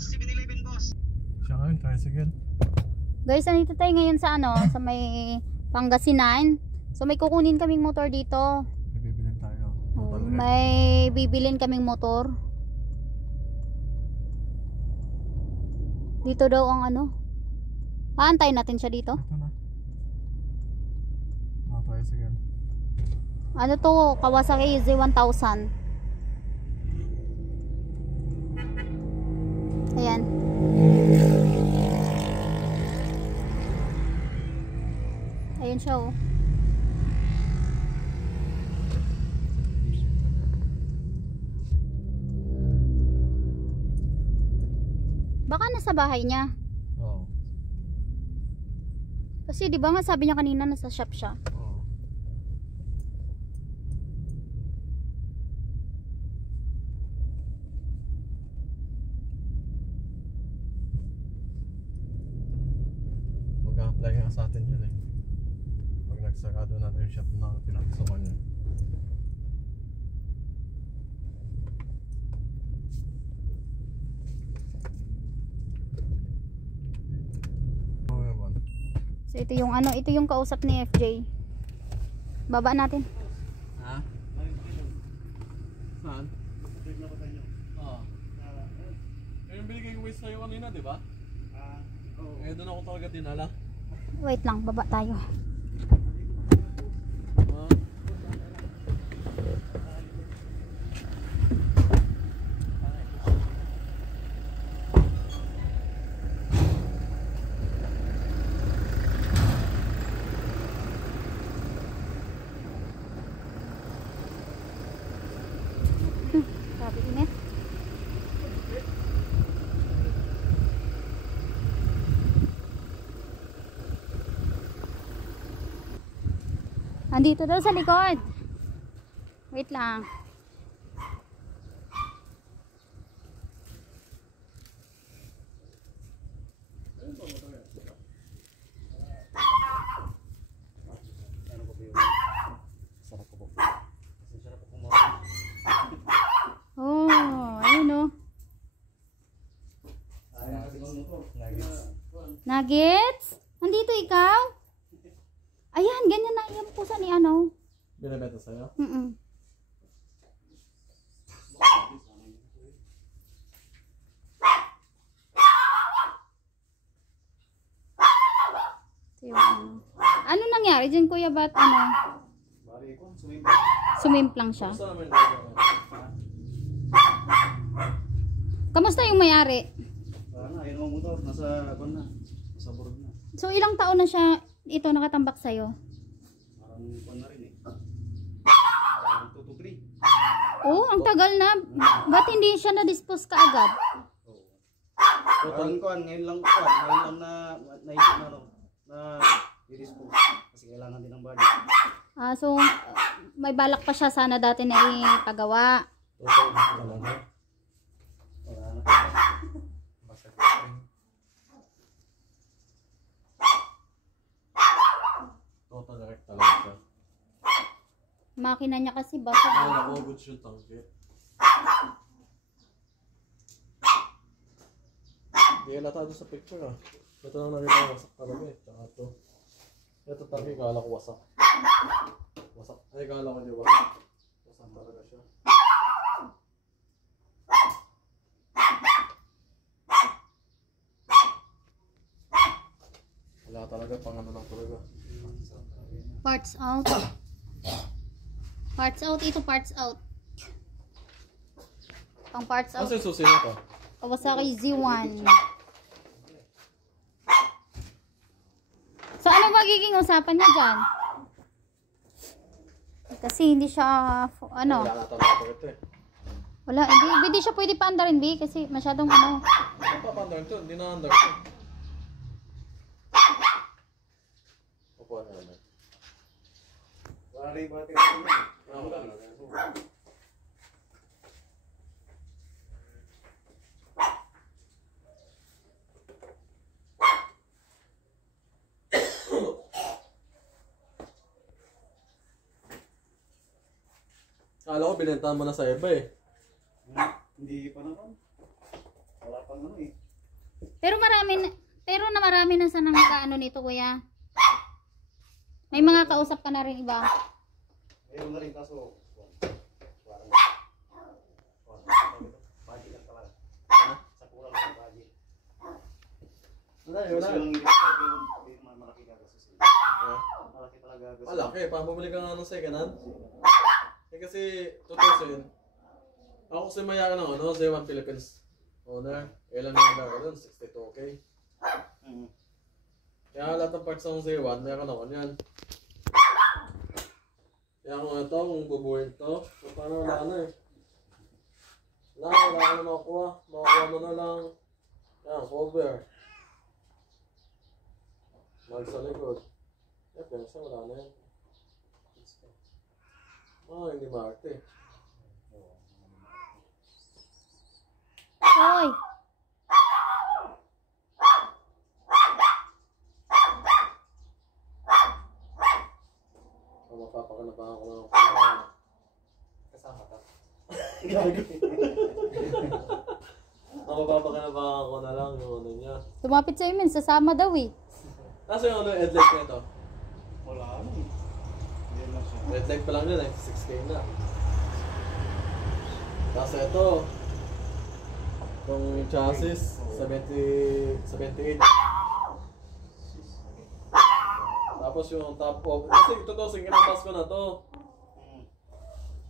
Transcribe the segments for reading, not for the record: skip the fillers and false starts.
Siya ngayon, tricycle. Guys, nandito tayo ngayon sa ano, sa may Pangasinan. So may kukunin kaming motor dito. May bibilin tayo. May bibilin kaming motor. Dito daw ang ano. Aantayin natin siya dito. Ito na. Tricycle. Ano to? Kawasaki Z1000. Ayan. Ayan siya oh. Baka nasa bahay niya. Oo. Kasi di ba nga sabi niya kanina nasa shop siya. Oo. Mag-a-apply nga sa atin yun eh. Pag nagsakado natin yung shop na pinagsuman niya. So ito yung ano, ito yung kausap ni FJ. Baba natin. Ha? Saan? Oo. Yung binigay ko waste sa'yo kanina, di ba? Oo. Eh, doon ako talaga dinala. Wait lang, baba tayo. Grabe init. Andito daw sa likod. Wait lang. Oh, ayun oh. Nuggets? Nandito ikaw? Ayan, ganyan na yung pusa ni ano. Binabenta sa'yo? Ano nangyari dyan kuya, ba't ano? Sumimplang siya. Kamusta yung may-ari? Ayun ang motor, nasa kon na. Nasa board na. So ilang taon na siya ito nakatambak sa'yo? Parang kon na rin eh. Parang 2 to 3. Oh, ang tagal na. Ba't hindi siya na-dispose kaagad? Parang kon, ngayon lang na naisip na na i-dispose. Kasi kailangan din ng body. So may balak pa siya sana dati na ipagawa. Wala na. Total direct talaga siya. Makina niya kasi basa. Ay, nakugod yung tangke. Hindi halata doon sa picture ah. Ito lang nakita wasak talaga eh. Tsaka ito. Ito tangke, kala ko wasak. Wasak. Ay, kala ko hindi wasak. Wasak talaga siya. Wala talaga, pang ano lang talaga. Parts out. Parts out, ito parts out. Pang parts out. Ano yung susi nito? Kawasaki Z1. So ano magiging usapan niya dyan? Kasi hindi siya, ano? Wala na talaga ito eh. Wala, hindi siya pwede paandarin, B, kasi masyadong ano. Ano pa pandar ito? Hindi na andar ito. Upuan na naman. Wala rin ba tingnan mo? Kala ko binentahan mo na sa iba eh. Hindi pa naman. Wala pang ano eh. Pero marami na sanang nag-ano nito, kuya. May mga kausap ka na rin iba. Mayroon na rin kaso. Budget lang talaga. Sa kulang ng budget. Wala, Gusto wala. lang hindi malaki gagastos sila. Malaki talaga gagastos. Malaki, pabumili ka nga ng second hand. Kasi, tutusin. Ako kasi maya ng ano, Z1 Philippines owner. Ilan yung dako doon? 62K. Kaya lahat ng parts ng Z1, meron ako niyan. Kaya kung ito, kung bubuhin to, so paano wala na eh. Wala ka na makukuha. Makukuha mo na lang. Yan, cover. Mag sa likod. Eh, pensa, wala na yan. Hindi maarte. Hoy! Mapapakanabahan ko lang ako. Kasama ka. Mapapakanabahan ko na lang yung ano niya. Lumapit sa imin, sasama daw eh. Kasi yung ano yung headlight nito. Wala ano eh. Hindi lang siya. Headlight pa lang yun, 96K na. Tapos ito, itong chassis, 78. Tapos yung top of, kasi ito singinabas ko na to.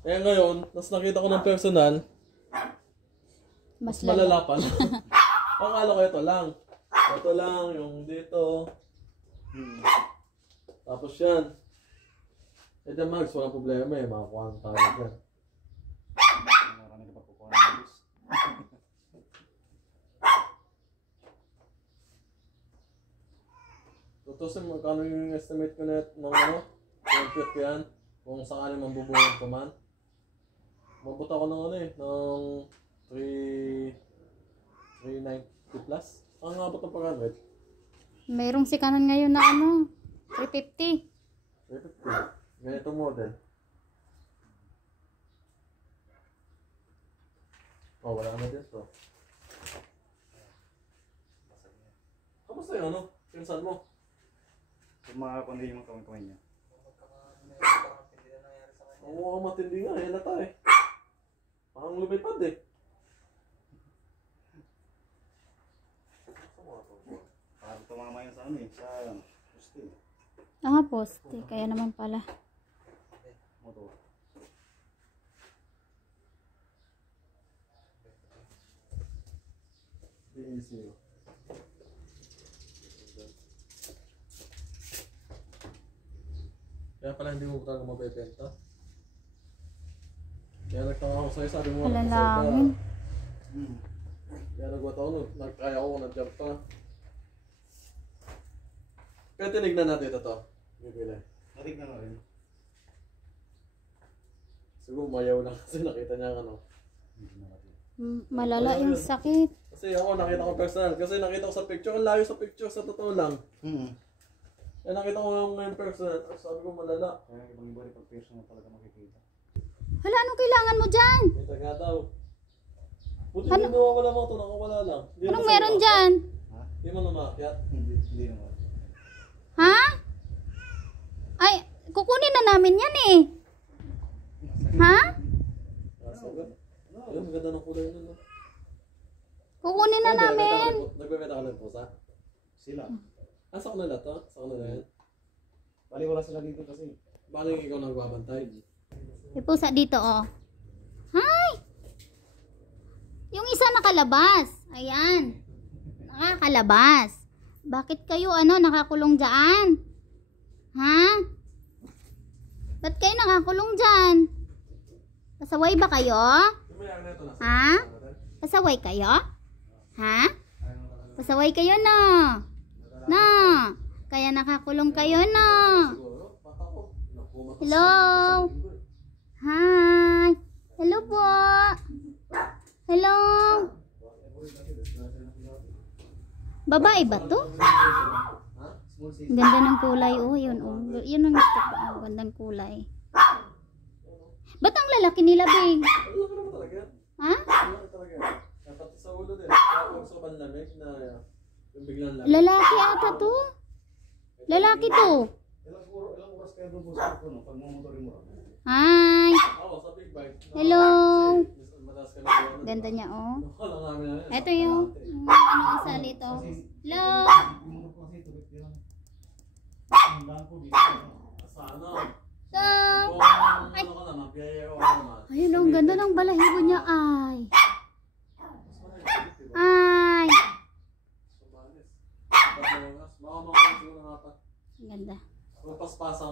Eh ngayon, nas nakita ko ng personal, Mas malala pa. Akala ko ito lang. Ito lang, yung dito. Tapos yan. Eh dyan Max, walang problema eh, makakuha ng tayo dyan. Marami ka pa kukuha ng list. Tutusin mo kano yung estimate ko net ng ano, compute ko yan, kung sakali man bubuhin ko man. Mabuta ko ng ano eh, ng 390 plus. Ang abot ng pag-100? Mayroong sikanan ngayon na ano, 350. 350. Ganito model. Oh, wala na dito. Kamusta yung ano? Pinsan mo? Kung makakundi yung kamay niya. Ang mukhang matindi nga, yan na tayo. Parang lumipad eh. Parang tumama yun sa ano eh, sa poste. Poste. Kaya naman pala. Motor. Easy. Kaya pala hindi mo talaga mabebenta. Kaya nagtaka ako sa'yo, sabi mo Alalangin. Kaya nagwata ako, nagkaya ako, nag-jump pa. Kaya tinignan natin ito. Bibili. Natignan na rin. Siguro mayaw lang kasi nakita niya ano. Malala yung sakit. Kasi ako nakita ko personal. Kasi nakita ko sa picture, ang layo sa picture sa totoo lang. Eh nakita ko yung personal, sabi ko malala. Kaya ibang iba rin pag personal talaga makikita. Hala, anong kailangan mo dyan? Kita nga daw. Buti hindi nawawala mo ito, nakawala lang. Di Anong naman meron sa- dyan? Ha? Di mo namakyat. Hindi naman. Ha? Ay, kukunin na namin yan eh. Ha? Ayun, maganda ng kulay nun. No? Kukunin na namin. Nagbebenta ka ng pusa? Sila. Sa kanila to? Sa kanila yan? Bali wala sila dito kasi. Baka ikaw nagbabantay. May pusa dito oh. Hi! Yung isa nakalabas. Ayan. Nakakalabas. Bakit kayo nakakulong dyan? Ha? Ba't kayo nakakulong dyan? Pasaway ba kayo? Ha? Pasaway kayo? Ha? Pasaway kayo no? No? Kaya nakakulong kayo no? Hello? Hi! Hello po! Hello? Babae ba to? Ang ganda ng kulay. Oh, yun. Oh. Yun ang gusto ko. Oh, gandang kulay. Ba't ang lalaki nila, Bing? Wala ka naman talaga. Ha? Wala ka talaga. pati sa ulo din. Kaya huwag sobrang lamig na yung biglang lamig. Lalaki ata to. Lalaki to. Ilang oras kayo doon sa no? Pag mamotorin mo. Hi. Oo, sa big bike. Hello. Mataas ka na. Ganda niya oh. Wala namin na yan. Ito yung ano isali to. Hello. Yung motor ko kasi tubig yan. Ang lang ko dito. Sana. So, Kung ano ka naman, biyaya ka naman. ayun oh, ang ganda ng balahibo niya ay. Mas mahal, diba? Ay. Sumalis. Baka makakuha siguro nga pa. Ang ganda. Magpaspasang